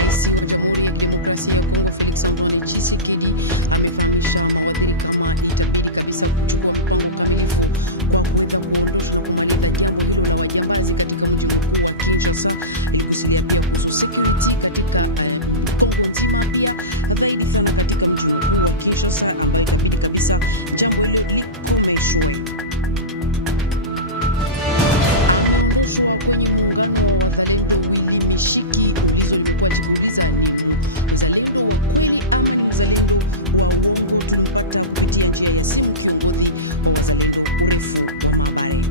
Rais wa Jamhuri ya Kidemokrasia ya Kongo Felix Antoine Tshisekedi amefahamisha mawaziri kama itabidi kabisa kuchukua mpango kamilifu kwa kuweza kuondosha na kumaliza jambo hilo la wajambazi katika mji mkuu wa Kinshasa. Iligusilia pia kuhusu security katika Kongo nzima, pia zaidi sana katika mji mkuu wa Kinshasa, ambayo itabidi kabisa jambo hilo likomeshwe. Ameondoshwa kwenye muungano wa wazalendo Willy Mishiki. Ulizo limekuwa chikiuliza, ni mzalendo wa kweli ama ni mzalendo wa uongo? Tulimpata kupitia njia ya simu kiongozi wa wazalendo urefu wa maabare.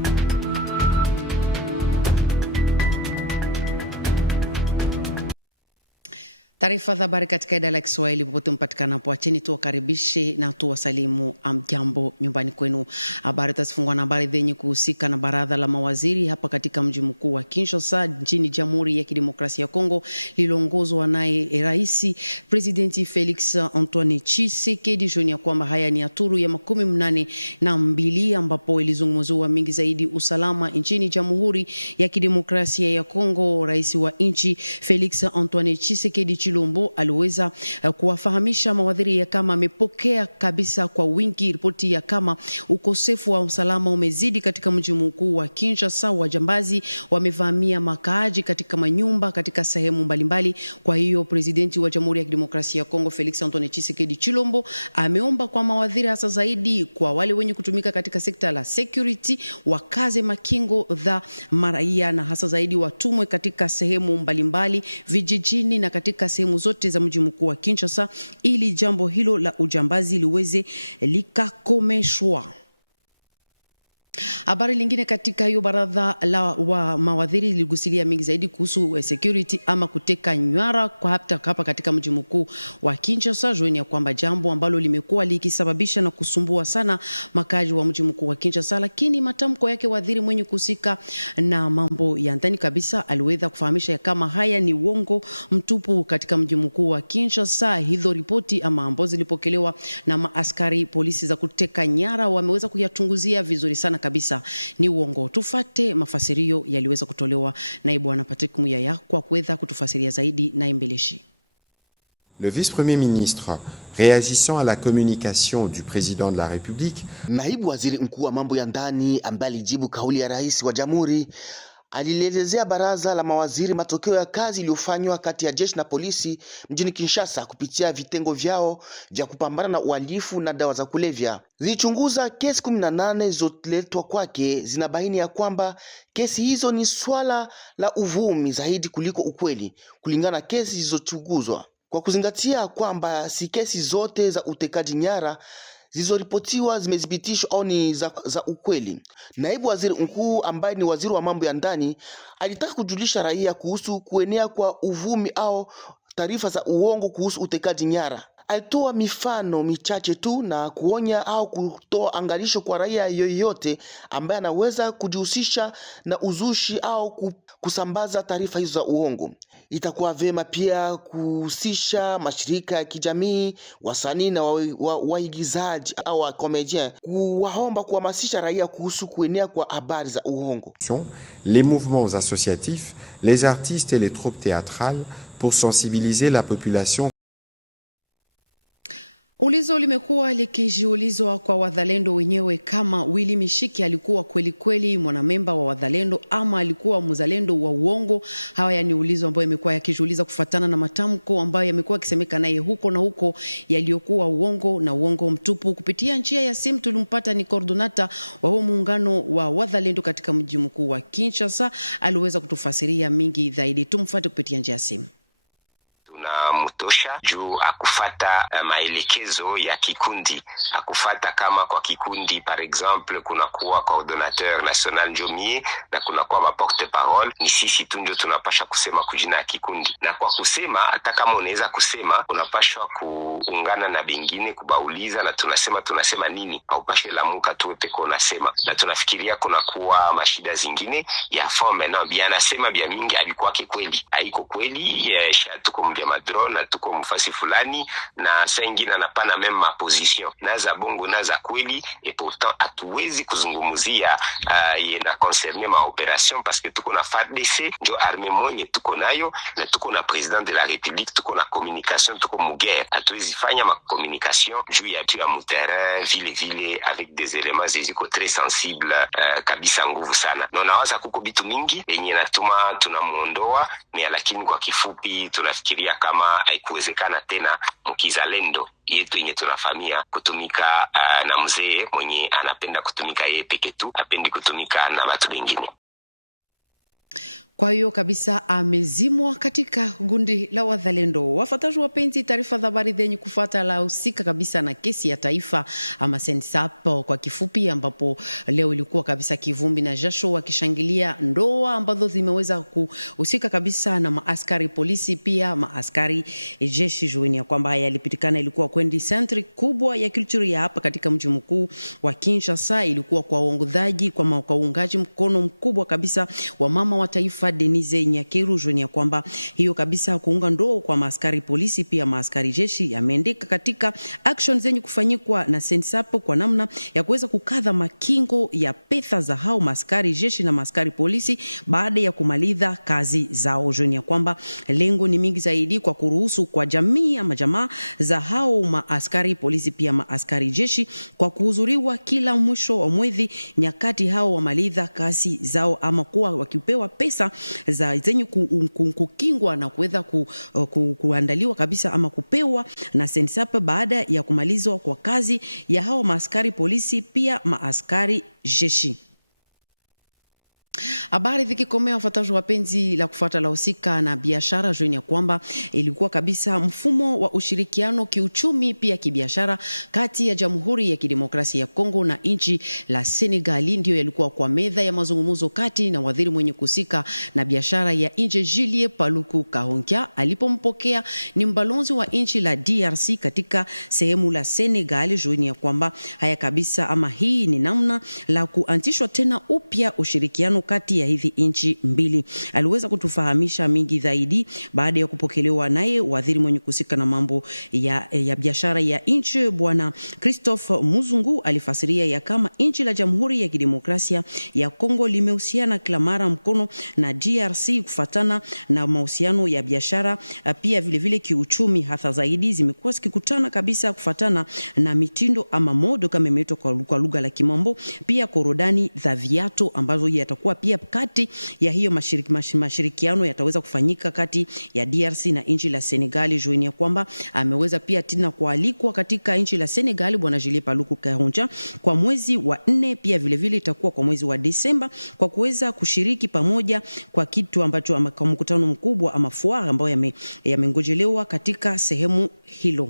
Taarifa za habari katika idara ya Kiswahili popote mpatikana hapo. Acheni tuwakaribishe na tuwasalimu amjambo nyumbani kwenu. Habari tasifungwa na habari zenye kuhusika na baraza la mawaziri hapa katika mji mkuu wa Kinshasa nchini Jamhuri ya Kidemokrasia ya Kongo, liliongozwa naye Rais Presidenti Felix Antoine Tshisekedi. Joni ya kwamba haya ni aturu ya 82 ambapo ilizungumziwa mingi zaidi usalama nchini Jamhuri ya Kidemokrasia ya Kongo. Rais wa nchi Felix Antoine Tshisekedi Chilombo aliweza kuwafahamisha mawaziri ya kama amepokea kabisa kwa wingi ripoti ya kama ukosefu wa usalama umezidi katika mji mkuu wa Kinshasa. Wajambazi wamevamia makaaji katika manyumba katika sehemu mbalimbali. Kwa hiyo presidenti wa Jamhuri ya Kidemokrasia ya Kongo Felix Antoine Tshisekedi Chilombo ameomba kwa mawaziri, hasa zaidi kwa wale wenye kutumika katika sekta la security, wakaze makingo za maraia na hasa zaidi watumwe katika sehemu mbalimbali vijijini na katika sehemu zote za mji mkuu wa Kinshasa ili jambo hilo la ujambazi liweze likakomeshwa. Habari lingine katika hiyo baraza la wa mawaziri liligusilia mingi zaidi kuhusu security ama kuteka nyara kwa hapa katika mji mkuu wa Kinshasa. Jueni ya kwamba jambo ambalo limekuwa likisababisha na kusumbua sana makazi wa mji mkuu wa Kinshasa, lakini matamko yake waziri mwenye kusika na mambo ya ndani kabisa aliweza kufahamisha kama haya ni uongo mtupu katika mji mkuu wa Kinshasa. Hizo ripoti ama ambazo zilipokelewa na maaskari polisi za kuteka nyara wameweza kuyachunguzia vizuri sana kabisa ni uongo. Tufate mafasirio yaliweza kutolewa na Bwana Patrick Muyaya kwa kuweza kutufasiria zaidi na Mbeleshi. Le vice-premier ministre, réagissant à la communication du président de la République, naibu waziri mkuu wa mambo ya ndani ambaye alijibu kauli ya rais wa jamhuri alielezea baraza la mawaziri matokeo ya kazi iliyofanywa kati ya jeshi na polisi mjini Kinshasa kupitia vitengo vyao vya kupambana na uhalifu na dawa za kulevya. Zilichunguza kesi 18 zilizoletwa kwake. Zinabaini ya kwamba kesi hizo ni swala la uvumi zaidi kuliko ukweli kulingana na kesi zilizochunguzwa, kwa kuzingatia kwamba si kesi zote za utekaji nyara zilizoripotiwa zimethibitishwa au ni za ukweli. Naibu waziri mkuu ambaye ni waziri wa mambo ya ndani alitaka kujulisha raia kuhusu kuenea kwa uvumi au taarifa za uongo kuhusu utekaji nyara. Alitoa mifano michache tu na kuonya au kutoa angalisho kwa raia yoyote ambaye anaweza kujihusisha na uzushi au kusambaza taarifa hizo za uongo. Itakuwa vema pia kuhusisha mashirika ya kijamii, wasanii na waigizaji au comedian, kuwaomba kuhamasisha raia kuhusu kuenea kwa habari za uongo. Les mouvements associatifs, les artistes et les troupes théâtrales pour sensibiliser la population. Ulizo limekuwa likijiulizwa kwa wazalendo wenyewe kama Willy Mishiki alikuwa kweli kweli mwanamemba wa wazalendo ama alikuwa mzalendo wa uongo. Haya ni ulizo ambayo imekuwa yakijiuliza kufuatana na matamko ambayo yamekuwa yakisemeka naye huko na huko yaliyokuwa uongo na uongo mtupu. Kupitia njia ya simu tulimpata ni coordinator wa muungano wa wazalendo katika mji mkuu wa Kinshasa, aliweza kutufasiria mingi zaidi. Tumfuate kupitia njia ya simu. Mutosha juu akufata maelekezo ya kikundi, akufata kama kwa kikundi par exemple kuna kuwa coordinateur national Njomie na kuna kuwa ma porte parole, ni sisi tu ndio tunapasha kusema kujina ya kikundi. Na kwa kusema hata kama unaweza kusema unapashwa kuungana na bengine kubauliza na tunasema nini, au pashe la muka tuwe peko unasema, na tunafikiria kuna kuwa mashida zingine ya forme na bia nasema bia mingi alikuwa kweli haiko kweli tuko mbia madrone tuko mfasi fulani, na saa ingine anapana meme ma position na za bongo na za kweli, et pourtant hatuwezi kuzungumzia na concerner ma operation parce que tuko na FARDC ndio armée mwenye tuko nayo, na tuko na president de la république, tuko na communication, tuko mugere. Hatuwezi fanya ma communication juu ya terrain vile avec des éléments ziko très sensibles kabisa, nguvu sana. Na nawaza kuko bitu mingi yenye natuma tunamuondoa, lakini kwa kifupi tunafikiria kama haikuwezekana tena mkizalendo yetu yenye tunafamia kutumika na mzee mwenye anapenda kutumika yeye peke tu, apendi kutumika na watu wengine. Kwa hiyo kabisa amezimwa katika gundi la wazalendo. Wafuataji wapenzi, taarifa za habari zenye kufuata la husika kabisa na kesi ya taifa ama Sensap kwa kifupi, ambapo leo ilikuwa kabisa kivumbi na jasho wakishangilia ndoa ambazo zimeweza kuhusika kabisa na maaskari polisi pia maaskari jeshi. Jueni ya kwamba yalipitikana ilikuwa kwendi centre kubwa ya culture ya hapa katika mji mkuu wa Kinshasa. Ilikuwa kwa uongozaji kwa uungaji mkono mkubwa kabisa wa mama wa taifa Denise Nyakeru. Jueni ya kwamba hiyo kabisa kuunga ndoa kwa maaskari polisi pia maaskari jeshi yameendeka katika action zenye kufanyikwa na Sensap kwa namna ya kuweza kukadha makingo ya pesa za hao maaskari jeshi na maaskari polisi baada ya kumaliza kazi zao. Jueni ya kwamba lengo ni mingi zaidi kwa kuruhusu kwa jamii ama jamaa za hao maaskari polisi pia maaskari jeshi kwa kuhudhuriwa kila mwisho wa mwezi nyakati hao wamaliza kazi zao, ama kuwa wakipewa pesa za zenye kukingwa na kuweza kuandaliwa kabisa ama kupewa na Sensap baada ya kumalizwa kwa kazi ya hao maaskari polisi pia maaskari jeshi. Habari zikikomea, wafuataji wapenzi, la kufuata la husika na biashara. Jueni ya kwamba ilikuwa kabisa mfumo wa ushirikiano kiuchumi pia kibiashara kati ya Jamhuri ya Kidemokrasia ya Kongo na nchi la Senegal ndio yalikuwa kwa meza ya mazungumzo kati na waziri mwenye kusika na biashara ya nje Julien Paluku Kahongya alipompokea ni mbalozi wa nchi la DRC katika sehemu la Senegal. Jueni ya kwamba haya kabisa ama hii ni namna la kuanzishwa tena upya ushirikiano kati ya hizi nchi mbili. Aliweza kutufahamisha mingi zaidi baada ya kupokelewa naye waziri mwenye kusika na mambo ya biashara ya nchi Bwana Christophe Muzungu. Alifasiria ya kama nchi la Jamhuri ya Kidemokrasia ya Kongo limehusiana kila mara mkono na DRC kufatana na mahusiano ya biashara pia vile vile kiuchumi, hasa zaidi zimekuwa zikikutana kabisa kufatana na mitindo ama modo kama imeitwa kwa lugha la Kimombo, pia korodani za viato ambazo yatakuwa pia kati ya hiyo mashirikiano yataweza kufanyika kati ya DRC na nchi la Senegal. Jueni ya kwamba ameweza pia tena kualikwa katika nchi la Senegal Bwana Julien Paluku Kahongya kwa mwezi wa 4, pia vile vile itakuwa kwa mwezi wa Desemba kwa kuweza kushiriki pamoja kwa kitu ambacho kwa mkutano mkubwa ama foire ambayo yamengojelewa katika sehemu hilo.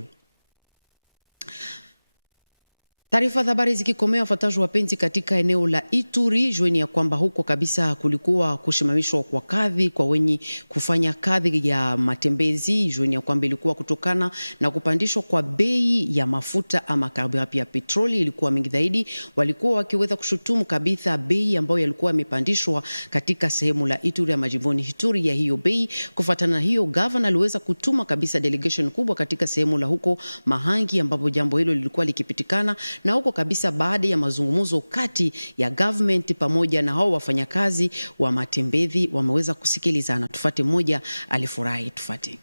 Taarifa za habari zikikomea, wafuataji wapenzi, katika eneo la Ituri. Jueni ya kwamba huko kabisa kulikuwa kushimamishwa kwa kadhi kwa wenye kufanya kadhi ya matembezi. Jueni ya kwamba ilikuwa kutokana na kupandishwa kwa bei ya mafuta ama carburant ya petroli ilikuwa mingi zaidi. Walikuwa wakiweza kushutumu kabisa bei ambayo yalikuwa yamepandishwa katika sehemu la Ituri ya majimboni Ituri ya hiyo bei. Kufuatana na hiyo, governor aliweza kutuma kabisa delegation kubwa katika sehemu la huko Mahangi ambapo jambo hilo lilikuwa likipitikana, na huko kabisa baada ya mazungumzo kati ya government pamoja na hao wafanyakazi wa matembezi wameweza kusikilizana. Tufate moja alifurahi, tufate.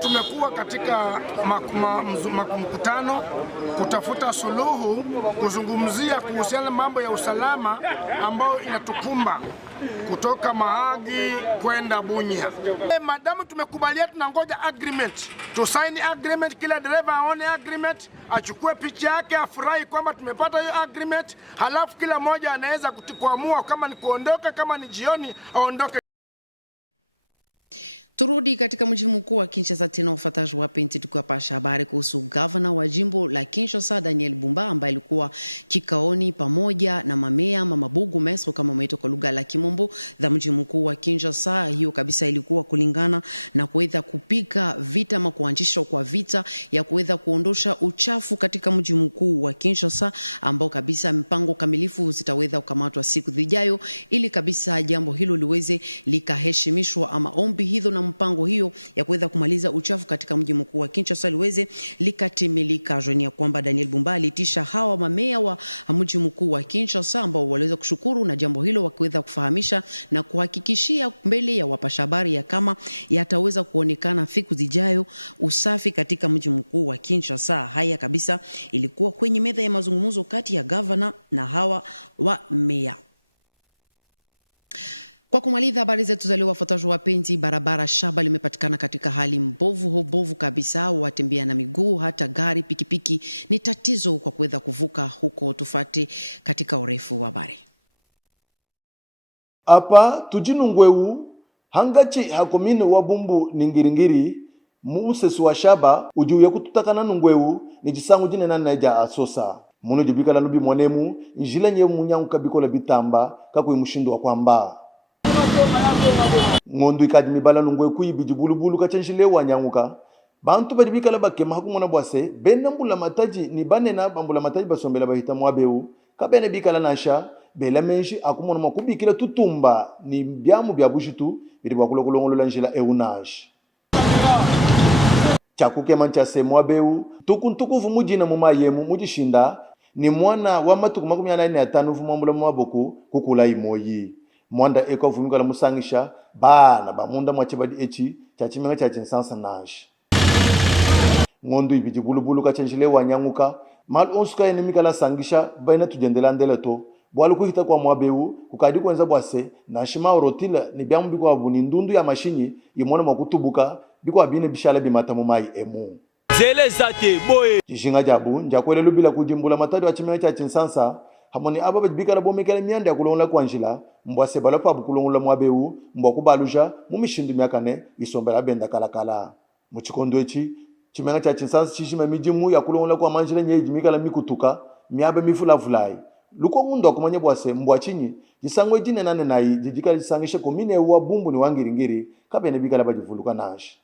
Tumekuwa katika mkutano kutafuta suluhu, kuzungumzia kuhusiana mambo ya usalama ambayo inatukumba kutoka Mahagi kwenda Bunia. Madamu tumekubalia, tunangoja agreement, tusaini agreement, kila dereva aone agreement, achukue picha yake, afurahi kwamba tumepata hiyo agreement, halafu kila mmoja anaweza kuamua kama ni kuondoka, kama ni jioni aondoke. Turudi katika mji mkuu wa Kinshasa tena, wafuataji wapenzi, tukapasha habari kuhusu governor wa jimbo la Kinshasa Daniel Bumba ambaye alikuwa kikaoni pamoja na mamea mamabugu meso kama umeitwa kwa lugha la Kimombo za mji mkuu wa Kinshasa. Hiyo kabisa ilikuwa kulingana na kuweza kupiga vita ama kuanzisha kwa vita ya kuweza kuondosha uchafu katika mji mkuu wa Kinshasa, ambao kabisa mpango kamilifu zitaweza kukamatwa siku zijayo ili kabisa jambo hilo liweze likaheshimishwa ama ombi hizo na mpango hiyo ya kuweza kumaliza uchafu katika mji mkuu wa Kinshasa liweze likatimilika. Jonia kwamba Daniel Bumba alitisha hawa mamea wa mji mkuu wa Kinshasa ambao waliweza kushukuru na jambo hilo, wakiweza kufahamisha na kuhakikishia mbele ya wapasha habari ya kama yataweza kuonekana siku zijayo usafi katika mji mkuu wa Kinshasa. Haya kabisa ilikuwa kwenye meza ya mazungumzo kati ya gavana na hawa wa meya. Kwa kumaliza habari zetu za leo, wafuataji wapenzi, barabara Shaba limepatikana katika hali mbovu kabisa. Watembea na miguu hata gari pikipiki ni tatizo kwa kuweza kuvuka huko. Tufate katika urefu wa habari. Apa tujinungweu hangachi hakomine wabumbu ningiringiri muusesu wa Shaba ujuye kututakana nungweu ni jisangu jine na naija asosa munu jibika la nubi mwanemu njila nye munyangu kabikola bitamba kakwe mushindu wa kwamba ngondu ikadimi bala nungwe kuibi bulubulu kachenshile wanyanguka bantu badibika la bakema hakumona bwase benda mbula mataji ni banena bambula mataji basombela bahita mwabeu kabene bikala nasha bela menshi akumona makubikila tutumba ni byamu bya bushitu biri bakulokulongolola njila eunaje chakuke mancha semwabeu tukuntukuvu mujina mumayemu mujishinda ni mwana wa matuku 45 vumambula mwaboko kukula imoyi mwanda eko vumikala musangisha bana bamunda mwachibadi echi chachimenga chachinsansa nashi ngondu ibiji bulubulu kachenjile wanyanguka mal onsuka enemikala sangisha baina tujendela ndeleto bwalu kuhita kwa mwabeu kukadi kwenza bwase nashima orotila ni byamu bikwa buni ndundu ya mashinyi imona makutubuka bikwa bine bishala bimatamu mai emu zele zate boye jishinga jabu njakwele lubila kujimbula matadi wa chimenga chachinsansa hamoni aba bikala bomekala mianda ya kulongola kwa njila mbwase balapa bukulongola mwabeu mbwakubaluja mumishindu myakane isombela benda kalakala muchikondo echi chimenga chachinsansa chishima mijimu ya kulongola kwa manjila nyeji mikala mikutuka miabe mifula vulai luko mundu akumanya bwase mbwachinyi jisangwe jine nane nai jijikala jisangishe komine wa bumbu ni wangiringiri kabene bikala bajivuluka nashi.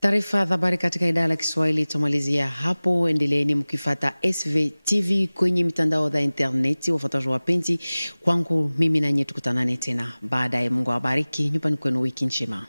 Taarifa za habari katika idara ya Kiswahili tumalizia hapo. Endeleeni mkifuata SVTV kwenye mitandao ya internet. Wafuataji wapenzi, kwangu mimi na nyinyi tukutanane tena baadaye. Mungu awabariki. Nyumbani kwenu, wiki njema.